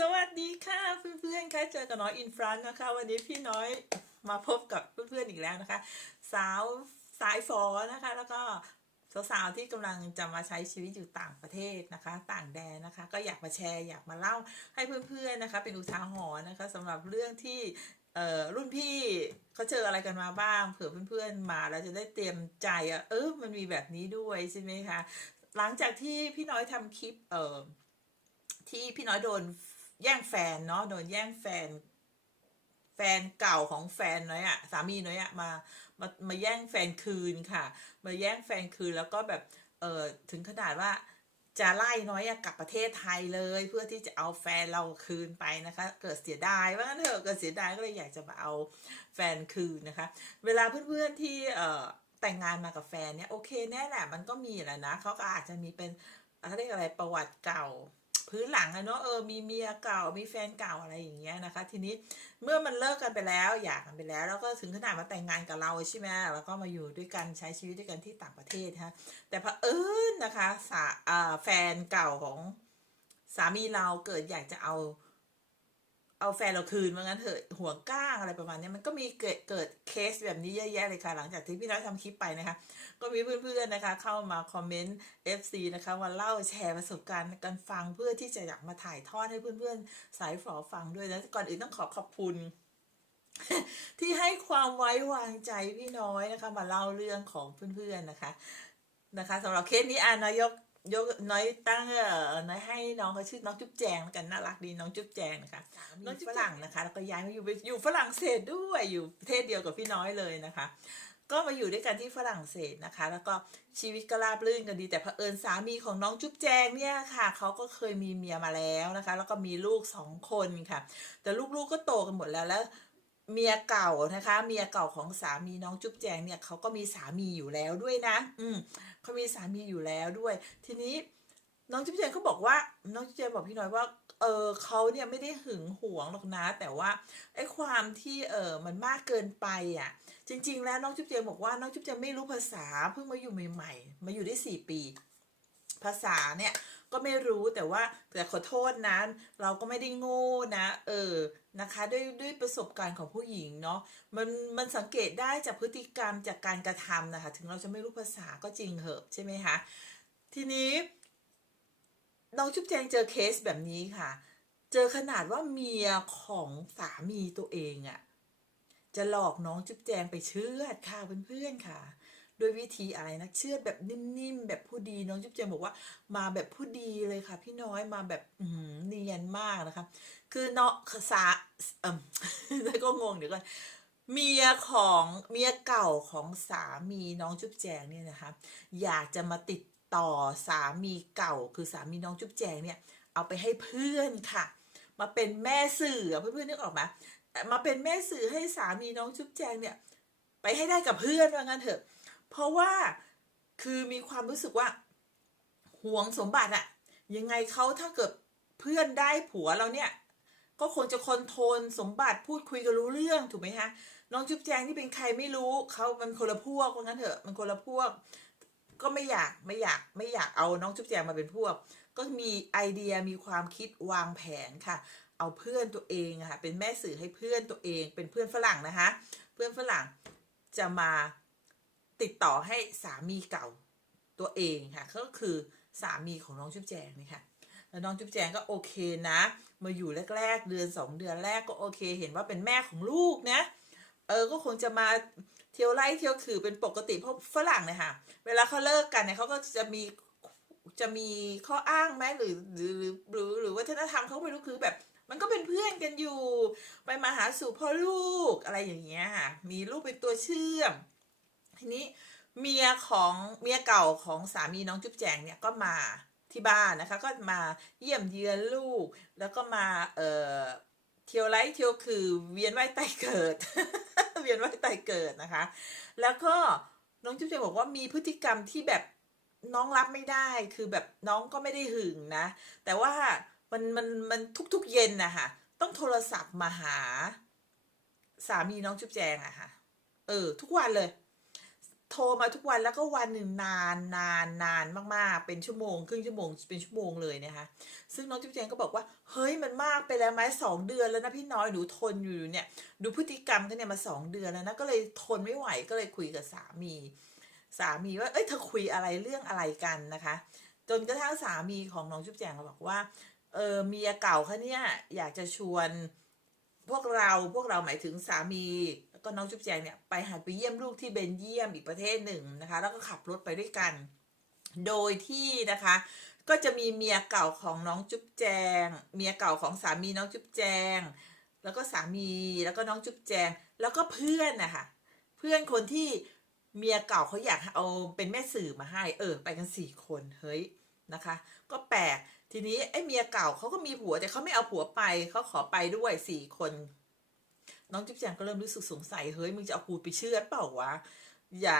สวัสดีค่ะเพื่อนๆค่ะเจอกับน้อยอินฟรานนะคะ วันนี้พี่น้อยมาพบกับเพื่อนๆอีกแล้วนะคะ สาวสายฝอนะคะ แล้วก็สาวๆที่กำลังจะมาใช้ชีวิตอยู่ต่างประเทศนะคะ ต่างแดนนะคะ ก็อยากมาแชร์อยากมาเล่าให้เพื่อนๆนะคะ เป็นอุทาหรณ์นะคะสำหรับเรื่องที่เอ่อรุ่นพี่เขาเจออะไรกันมาบ้าง เผื่อเพื่อนๆมาแล้วจะได้เตรียมใจอะเออมันมีแบบนี้ด้วยใช่ไหมคะหลังจากที่พี่น้อยทำคลิปเอ่อที่พี่น้อยโดน แย่งแฟนเนาะโดนแย่งแฟน แฟนเก่าของแฟนน้อยอะสามีน้อยอะมามามาแย่งแฟนคืนค่ะ มาแย่งแฟนคืนแล้วก็แบบเออถึงขนาดว่าจะไล่น้อยอะกลับประเทศไทยเลยเพื่อที่จะเอาแฟนเราคืนไปนะคะ เกิดเสียดายว่างั้นเถอะเกิดเสียดายก็เลยอยากจะมาเอาแฟนคืนนะคะ เวลาเพื่อนๆที่เอ่อแต่งงานมากับแฟนเนี่ยโอเคแน่แหละมันก็มีแหละนะเขาก็อาจจะมีเป็นเขาเรียกอะไรประวัติเก่า พื้นหลังอะเนาะเออมีเมียเก่ามีแฟนเก่าอะไรอย่างเงี้ยนะคะ ทีนี้เมื่อมันเลิกกันไปแล้วหย่ากันไปแล้ว แล้วก็ถึงขนาดมาแต่งงานกับเราใช่ไหมแล้วก็มาอยู่ด้วยกันใช้ชีวิตด้วยกันที่ต่างประเทศฮะแต่พอเอิญนะคะสาแฟนเก่าของสามีเราเกิดอยากจะเอา เอาแฟนเราคืนว่างั้นเถอะหัวก้างอะไรประมาณนี้มันก็มีเกิดเกิดเคสแบบนี้เยอะแยะเลยค่ะ หลังจากที่พี่น้อยทำคลิปไปนะคะ ก็มีเพื่อนๆนะคะ เข้ามาคอมเมนต์ FC นะคะมาเล่าแชร์ประสบการณ์กันฟังเพื่อที่จะอยากมาถ่ายทอดให้เพื่อนๆ สายฝอฟังด้วยนะก่อนอื่นต้องขอขอบคุณ ที่ให้ความไว้วางใจพี่น้อยนะคะ มาเล่าเรื่องของเพื่อนๆนะคะนะคะสำหรับเคสนี้อ่านายก ยกน้อยตั้งเออน้อยให้น้องเขาชื่อน้องจุ๊บแจงแล้วกันน่ารักดีน้องจุ๊บแจงนะคะน้องฝรั่งนะคะ แล้วก็ย้ายมาอยู่อยู่ฝรั่งเศสด้วยอยู่ประเทศเดียวกับพี่น้อยเลยนะคะ ก็มาอยู่ด้วยกันที่ฝรั่งเศสนะคะ แล้วก็ชีวิตก็ราบรื่นกันดี แต่เผอิญสามีของน้องจุ๊บแจงเนี่ยค่ะเขาก็เคยมีเมียมาแล้วนะคะ แล้วก็มีลูกสองคนค่ะ แต่ลูกๆก็โตกันหมดแล้วแล้ว เมียเก่านะคะ เมียเก่าของสามีน้องจุ๊บแจงเนี่ยเขาก็มีสามีอยู่แล้วด้วยนะ อืมเขามีสามีอยู่แล้วด้วย ทีนี้น้องจุ๊บแจงเขาบอกว่า น้องจุ๊บแจงบอกพี่น้อยว่า เออเขาเนี่ยไม่ได้หึงหวงหรอกนะ แต่ว่าไอ้ความที่เออมันมากเกินไปอะ จริง ๆ แล้วน้องจุ๊บแจงบอกว่าน้องจุ๊บแจงไม่รู้ภาษาเพิ่งมาอยู่ใหม่ ๆ มาอยู่ได้สี่ปี ภาษาเนี่ย ก็ไม่รู้แต่ว่าแต่ขอโทษนะเราก็ไม่ได้โง่นะ เออนะคะด้วยด้วยประสบการณ์ของผู้หญิงเนาะมันมันสังเกตได้จากพฤติกรรมจากการกระทำนะคะ ถึงเราจะไม่รู้ภาษาก็จริงเหอะใช่ไหมคะทีนี้น้องจุ๊บแจงเจอเคสแบบนี้ค่ะ เจอขนาดว่าเมียของสามีตัวเองอะจะหลอกน้องจุ๊บแจงไปเชื่อดค่ะเพื่อนๆค่ะ ด้วยวิธีอะไรนะเชื่อดแบบนิ่มๆแบบผู้ดีน้องจุ๊บแจงบอกว่ามาแบบผู้ดีเลยค่ะ พี่น้อยมาแบบอืเนียนมากนะคะ คือเนาะสาเอมแล้วก็งงเดี๋ยวก่อนเมียของเมียเก่าของสามีน้องจุ๊บแจงเนี่ยนะคะ อยากจะมาติดต่อสามีเก่า คือสามีน้องจุ๊บแจงเนี่ย เอาไปให้เพื่อนค่ะ มาเป็นแม่สื่ออะเพื่อนๆนึกออกไหมมาเป็นแม่สื่อให้สามีน้องจุ๊บแจงเนี่ย ไปให้ได้กับเพื่อนว่างั้นเถอะ เพราะว่าคือมีความรู้สึกว่าห่วงสมบัติอะยังไงเขาถ้าเกิดเพื่อนได้ผัวเราเนี่ย ก็คงจะคอนโทรลสมบัติพูดคุยกันรู้เรื่องถูกไหมฮะน้องจุ๊บแจงที่เป็นใครไม่รู้เขามันคนละพวกว่างั้นเถอะมันคนละพวก ก็ไม่อยากไม่อยากไม่อยากเอาน้องจุ๊บแจงมาเป็นพวก ก็มีไอเดียมีความคิดวางแผนค่ะ เอาเพื่อนตัวเองค่ะเป็นแม่สื่อให้เพื่อนตัวเอง เป็นเพื่อนฝรั่งนะคะ เพื่อนฝรั่งจะมา ติดต่อให้สามีเก่าตัวเองค่ะก็คือสามีของน้องจุ๊บแจงนี่ค่ะแล้วน้องจุ๊บแจงก็โอเคนะ มาอยู่แรก ๆ เดือนสองเดือนแรกก็โอเค เห็นว่าเป็นแม่ของลูกนะ เออก็คงจะมาเที่ยวไล่เที่ยวคือเป็นปกติเพราะฝรั่งเนี่ยค่ะ เวลาเขาเลิกกันเนี่ยเขาก็จะมีจะมีข้ออ้างไหมหรือหรือหรือหรือวัฒนธรรมเขาไม่รู้คือแบบ มันก็เป็นเพื่อนกันอยู่ ไปมาหาสู่พ่อลูกอะไรอย่างเงี้ยค่ะมีลูกเป็นตัวเชื่อม ทีนี้เมียของเมียเก่าของสามีน้องจุ๊บแจงเนี่ยก็มาที่บ้านนะคะ ก็มาเยี่ยมเยือนลูก แล้วก็มาเอ่อเที่ยวไลฟ์เที่ยวคือเวียนว่ายตายเกิด เวียนว่ายตายเกิดนะคะ แล้วก็น้องจุ๊บแจงบอกว่ามีพฤติกรรมที่แบบน้องรับไม่ได้คือแบบน้องก็ไม่ได้หึงนะ แต่ว่ามันมันมันทุกๆเย็นนะคะต้องโทรศัพท์มาหา สามีน้องจุ๊บแจงอะค่ะ เออ ทุกวันเลย โทรมาทุกวันแล้วก็วันหนึ่งนานนานนานมากๆ เป็นชั่วโมงครึ่งชั่วโมงเป็นชั่วโมงเลยนะคะซึ่งน้องจุ๊บแจงก็บอกว่า เฮ้ยมันมากไปแล้วไหมสองเดือนแล้วนะพี่น้อยหนูทนอยู่เนี่ยดูพฤติกรรมกันเนี่ยมาสองเดือนแล้วนะก็เลยทนไม่ไหวก็เลยคุยกับสามี สามีว่าเอ้ยเธอคุยอะไรเรื่องอะไรกันนะคะ จนกระทั่งสามีของน้องจุ๊บแจงบอกว่าเออเมียเก่าเขาเนี่ยอยากจะชวนพวกเราพวกเราหมายถึงสามี ก็น้องจุ๊บแจงเนี่ยไปหาไปเยี่ยมลูกที่เบนเยียมอีกประเทศหนึ่งนะคะ แล้วก็ขับรถไปด้วยกัน โดยที่นะคะก็จะมีเมียเก่าของน้องจุ๊บแจง เมียเก่าของสามีน้องจุ๊บแจง แล้วก็สามีแล้วก็น้องจุ๊บแจง แล้วก็เพื่อนนะคะเพื่อนคนที่เมียเก่าเขาอยากเอาเป็นแม่สื่อมาให้ เออ ไปกันสี่คนเฮ้ยนะคะ ก็แปลกทีนี้ไอ้เมียเก่าเขาก็มีผัวแต่เขาไม่เอาผัวไปเขาขอไปด้วยสี่คน น้องจุ๊บแจงก็เริ่มรู้สึกสงสัยเฮ้ยมึงจะเอากูไปเชื่อเปล่าวะอย่า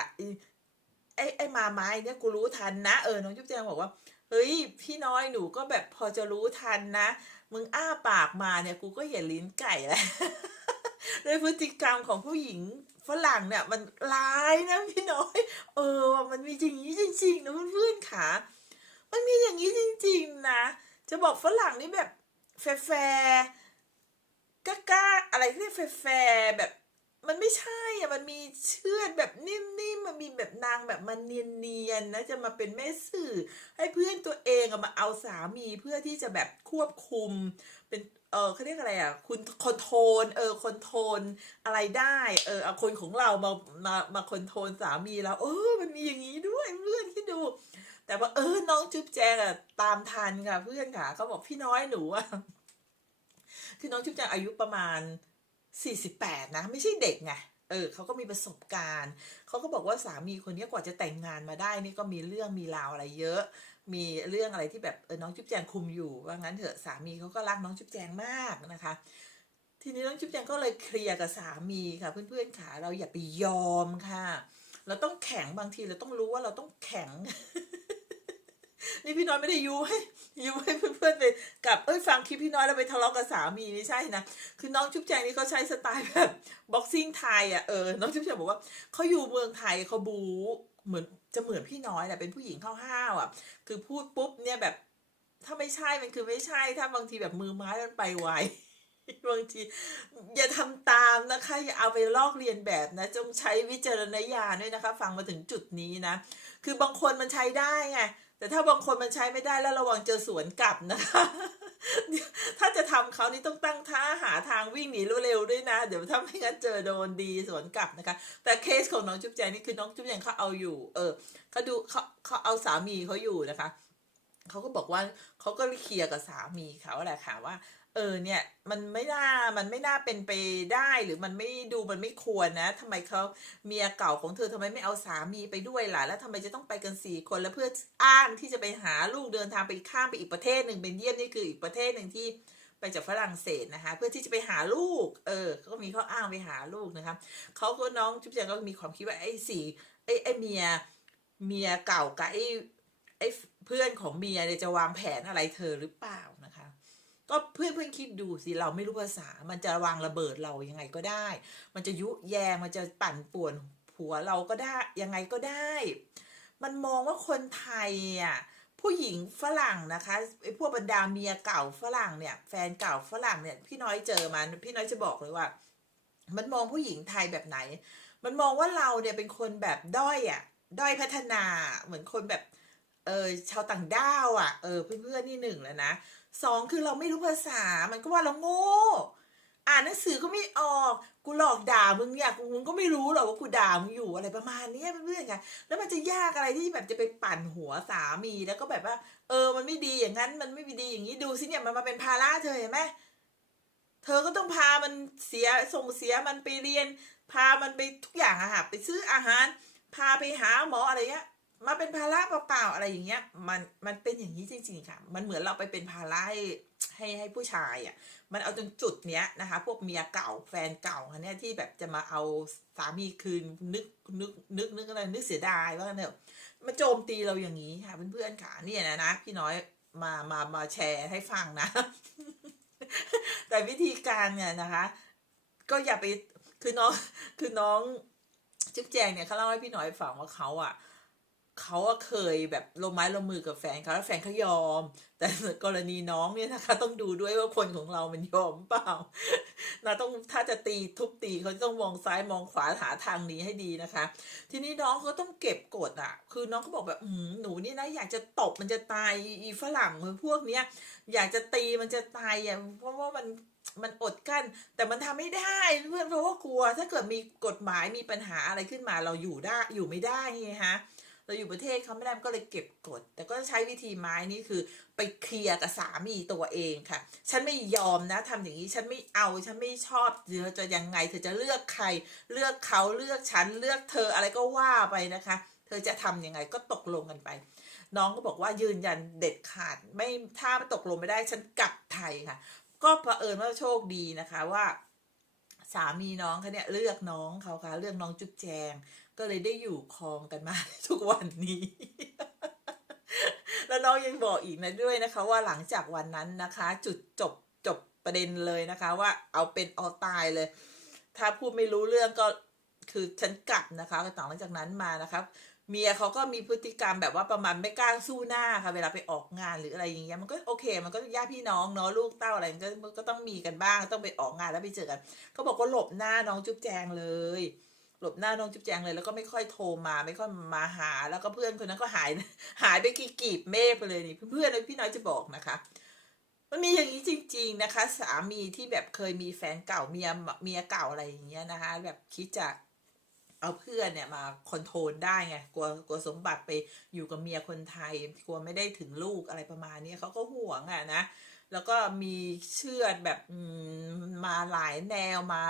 ไอ้ไอ้มาไม้เนี่ยกูรู้ทันนะเออน้องจุ๊บแจงบอกว่าเฮ้ยพี่น้อยหนูก็แบบพอจะรู้ทันนะ มึงอ้าปากมาเนี่ยกูก็เห็นลิ้นไก่แล้วด้วยพฤติกรรมของผู้หญิงฝรั่งเนี่ย มันร้ายนะพี่น้อย เออ มันมีอย่างนี้จริงๆนะเพื่อนๆค่ะมันมีอย่างนี้จริง ๆ นะจะบอกฝรั่งนี่แบบแฟร์ กล้าๆอะไรที่แฟร์แบบ มันไม่ใช่อะมันมีเชือดแบบนิ่มๆมันมีแบบนางแบบมันเนียนๆนะจะมาเป็นแม่สื่อ ให้เพื่อนตัวเองอะมาเอาสามีเพื่อที่จะแบบควบคุม เป็นเออเขาเรียกอะไรอะ คุณคอนโทรลเออคอนโทรลอะไรได้ เออเอาคนของเรามามามาคอนโทรลสามีเราเออ มันมีอย่างนี้ด้วยเพื่อนที่ดู แต่ว่าเออน้องจุ๊บแจงอะตามทันค่ะเพื่อนค่ะเขาบอกพี่น้อยหนูอะ คือน้องจุ๊บแจงอายุประมาณสี่สิบแปดนะ ไม่ใช่เด็กไงเออเขาก็มีประสบการณ์ เขาก็บอกว่าสามีคนนี้กว่าจะแต่งงานมาได้นี่ก็มีเรื่องมีราวอะไรเยอะ มีเรื่องอะไรที่แบบเออน้องจุ๊บแจงคุมอยู่ ว่างั้นเถอะสามีเขาก็รักน้องจุ๊บแจงมากนะคะ ทีนี้น้องจุ๊บแจงก็เลยเคลียร์กับสามีค่ะ เพื่อนๆค่ะเราอย่าไปยอมค่ะ เราต้องแข็งบางทีเราต้องรู้ว่าเราต้องแข็ง นี่พี่น้อยไม่ได้ยูให้ยูให้เพื่อนๆไปกับเอ้ยฟังคลิปพี่น้อยแล้วไปทะเลาะกับสามีไม่ใช่นะคือน้องจุ๊บแจงนี่เขาใช้สไตล์แบบบ็อกซิ่งไทยอะเออน้องจุ๊บแจงบอกว่าเขาอยู่เมืองไทยเขาบูเหมือนจะเหมือนพี่น้อยแหละเป็นผู้หญิงห้าวๆอะ คือพูดปุ๊บเนี่ยแบบ ถ้าไม่ใช่มันคือไม่ใช่ถ้าบางทีแบบมือไม้มันไปไวบางทีอย่าทำตามนะคะ อย่าเอาไปลอกเรียนแบบนะ จงใช้วิจารณญาณด้วยนะคะ ฟังมาถึงจุดนี้นะ คือบางคนมันใช้ได้ไง แต่ถ้าบางคนมันใช้ไม่ได้แล้วระวังเจอสวนกลับนะคะ ถ้าจะทำเขานี่ต้องตั้งท่าหาทางวิ่งหนีเร็วๆด้วยนะ เดี๋ยวถ้าไม่งั้นเจอโดนดีสวนกลับนะคะ แต่เคสของน้องจุ๊บแจงนี่คือน้องจุ๊บแจงเขาเอาอยู่ เออเขาดูเขาเขาเอาสามีเขาอยู่นะคะเขาก็บอกว่าเขาก็เคลียร์กับสามีเขาแหละค่ะว่า เออเนี่ยมันไม่น่ามันไม่น่าเป็นไปได้หรือมันไม่ดูมันไม่ควรนะทำไมเขาเมียเก่าของเธอทำไมไม่เอาสามีไปด้วยล่ะ แล้วทำไมจะต้องไปกันสี่คนแล้วเพื่ออ้างที่จะไปหาลูกเดินทางไปข้ามไปอีกประเทศหนึ่งเป็นเยี่ยมนี่คืออีกประเทศหนึ่งที่ไปจากฝรั่งเศสนะคะ เพื่อที่จะไปหาลูก เออก็มีข้ออ้างไปหาลูกนะคะเขาก็น้องจุ๊บแจงก็มีความคิดว่าไอ้สี่ไอ้ไอ้เมียเมียเก่ากับไอ้ไอ้เพื่อนของเมียเนี่ยจะวางแผนอะไรเธอหรือเปล่า ก็เพื่อนเพื่อนคิดดูสิเราไม่รู้ภาษา มันจะวางระเบิดเรายังไงก็ได้ มันจะยุแยงมันจะปั่นป่วนผัวเราก็ได้ยังไงก็ได้ มันมองว่าคนไทยอะผู้หญิงฝรั่งนะคะไอ้พวกบรรดาเมียเก่าฝรั่งเนี่ยแฟนเก่าฝรั่งเนี่ยพี่น้อยเจอมันพี่น้อยจะบอกเลยว่า มันมองผู้หญิงไทยแบบไหน มันมองว่าเราเนี่ยเป็นคนแบบด้อยอะด้อยพัฒนาเหมือนคนแบบ เออชาวต่างด้าวอะเออเพื่อนๆนี่หนึ่งแล้วนะสองคือเราไม่รู้ภาษา มันก็ว่าเราโง่ อ่านหนังสือก็ไม่ออก กูหลอกด่ามึงเนี่ยกูมึงก็ไม่รู้หรอกว่ากูด่ามึงอยู่อะไรประมาณนี้เพื่อนๆไงแล้วมันจะยากอะไรที่แบบจะไปปั่นหัวสามีแล้วก็แบบว่า เออ มันไม่ดีอย่างนั้น มันไม่ดีอย่างนี้ดูสิเนี่ยมันมาเป็นภาระเธอเห็นไหมเธอก็ต้องพามันเสียส่งเสียมันไปเรียน พามันไปทุกอย่างอะค่ะไปซื้ออาหาร พาไปหาหมออะไรเงี้ย มาเป็นภาระเปล่าๆอะไรอย่างเงี้ยมันมันเป็นอย่างนี้จริง ๆ ค่ะ มันเหมือนเราไปเป็นภาระให้ให้ให้ผู้ชายอะมันเอาจนจุดเนี้ยนะคะ พวกเมียเก่าแฟนเก่าอันเนี้ยที่แบบจะมาเอาสามีคืนนึกนึกนึกนึกอะไรนึกเสียดายว่างั้นเถอะมาโจมตีเราอย่างนี้ค่ะเพื่อนๆค่ะเนี่ยนะนะพี่น้อยมามามาแชร์ให้ฟังนะ แต่วิธีการเนี่ยนะคะ ก็อย่าไปคือน้องคือน้องจุ๊บแจงเนี่ยเขาเล่าให้พี่น้อยฟังว่าเขาอะ เขาเคยแบบลงไม้ลงมือกับแฟนเขาแล้วแฟนเขายอม แต่กรณีน้องเนี่ยนะคะ ต้องดูด้วยว่าคนของเรามันยอมเปล่านะต้องถ้าจะตีทุบตีเขาต้องมองซ้ายมองขวาหาทางนี้ให้ดีนะคะ ทีนี้น้องเขาต้องเก็บกดอะ คือน้องเขาบอกแบบอืมหนูนี่นะอยากจะตบมันจะตายอีฝรั่งพวกเนี้ยอยากจะตีมันจะตายอะเพราะว่ามันมันอดกั้น แต่มันทำไม่ได้เพื่อนเพราะว่ากลัว ถ้าเกิดมีกฎหมายมีปัญหาอะไรขึ้นมาเราอยู่ได้อยู่ไม่ได้ไงฮะ เราอยู่ประเทศเขาไม่ได้มันก็เลยเก็บกด แต่ก็ใช้วิธีไม้นี่คือ ไปเคลียร์กับสามีตัวเองค่ะ ฉันไม่ยอมนะทำอย่างนี้ฉันไม่เอาฉันไม่ชอบเธอจะยังไง เธอจะเลือกใคร เลือกเขาเลือกฉันเลือกเธออะไรก็ว่าไปนะคะ เธอจะทำยังไงก็ตกลงกันไป น้องก็บอกว่ายืนยันเด็ดขาดไม่ถ้าไม่ตกลงไม่ได้ฉันกลับไทยค่ะ ก็เผอิญว่าโชคดีนะคะว่าสามีน้องเขาเนี่ยเลือกน้องเขาค่ะเลือกน้องจุ๊บแจง ก็เลยได้อยู่ครองกันมาทุกวันนี้ แล้วน้องยังบอกอีกนะด้วยนะคะ ว่าหลังจากวันนั้นนะคะ จุดจบจบประเด็นเลยนะคะว่าเอาเป็นเอาตายเลย ถ้าพูดไม่รู้เรื่องก็คือฉันกลับนะคะต่อหลังจากนั้นมานะคะเมียเขาก็มีพฤติกรรมแบบว่าประมาณไม่กล้าสู้หน้าค่ะ เวลาไปออกงานหรืออะไรอย่างเงี้ยมันก็โอเค มันก็ญาติพี่น้องเนาะลูกเต้าอะไรก็มันก็ต้องมีกันบ้างต้องไปออกงานแล้วไปเจอกันเขาบอกว่าหลบหน้าน้องจุ๊บแจงเลย หลบหน้าน้องจุ๊บแจงเลยแล้วก็ไม่ค่อยโทรมาไม่ค่อยมาหา แล้วก็เพื่อนคนนั้นก็หายหายไปกี่กีบเมฆไปเลยนี่เพื่อนๆพี่น้อยจะบอกนะคะ มันมีอย่างนี้จริง ๆนะคะ สามีที่แบบเคยมีแฟนเก่าเมียเมียเก่าอะไรอย่างเงี้ยนะคะ แบบคิดจะเอาเพื่อนเนี่ยมาคอนโทรลได้ไงกลัวกลัวสมบัติไปอยู่กับเมียคนไทยกลัวไม่ได้ถึงลูกอะไรประมาณนี้เขาก็ห่วงอะนะแล้วก็มีเชื่อแบบมาหลายแนวมา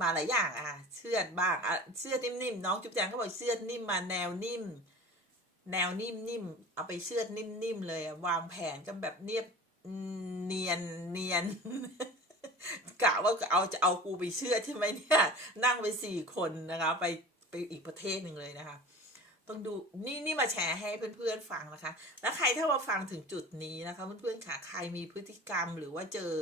มาหลายอย่างอะเชือดบ้างอะเชือดนิ่มๆน้องจุ๊บแจงเขาบอกเชือดนิ่มมาแนวนิ่ม แนวนิ่มๆเอาไปเชือดนิ่มๆเลยอะวางแผนกันแบบเนียบเนียนเนียนกะว่าเอาจะเอากูไปเชื่อดใช่ไหมเนี่ย นั่งไปสี่คนนะคะ ไปไปอีกประเทศหนึ่งเลยนะคะ ต้องดูนี่นี่มาแชร์ให้เพื่อนๆฟังนะคะ แล้วใครถ้ามาฟังถึงจุดนี้นะคะ เพื่อนๆค่ะใครมีพฤติกรรมหรือว่าเจอ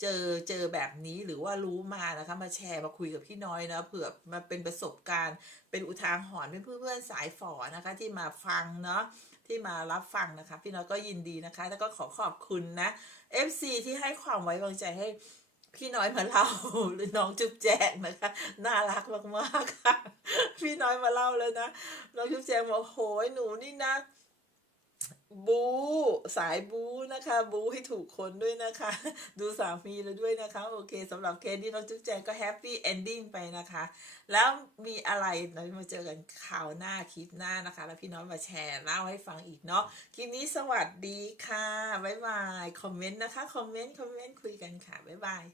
เจอเจอแบบนี้หรือว่ารู้มานะคะ มาแชร์มาคุยกับพี่น้อยนะเผื่อมาเป็นประสบการณ์ เป็นอุทาหรณ์เป็นเพื่อนๆสายฝอนะคะ ที่มาฟังเนาะที่มารับฟังนะคะ พี่น้อยก็ยินดีนะคะ แล้วก็ขอขอบคุณนะ FC ที่ให้ความไว้วางใจให้พี่น้อยมาเล่าหรือน้องจุ๊บแจงนะคะน่ารักมากๆค่ะ พี่น้อยมาเล่าเลยนะน้องจุ๊บแจงบอกโหยหนูนี่นะ บูสายบูนะคะ บูให้ถูกคนด้วยนะคะ ดูสามีแล้วด้วยนะคะ โอเคสำหรับเคสที่น้องจุ๊บแจงก็แฮปปี้เอนดิ้งไปนะคะ แล้วมีอะไรเรามาเจอกันข่าวหน้าคลิปหน้านะคะ แล้วพี่น้องมาแชร์เล่าให้ฟังอีกเนาะคลิปนี้สวัสดีค่ะ บ๊ายบาย คอมเมนต์นะคะ คอมเมนต์ คอมเมนต์ คุยกันค่ะ บ๊ายบาย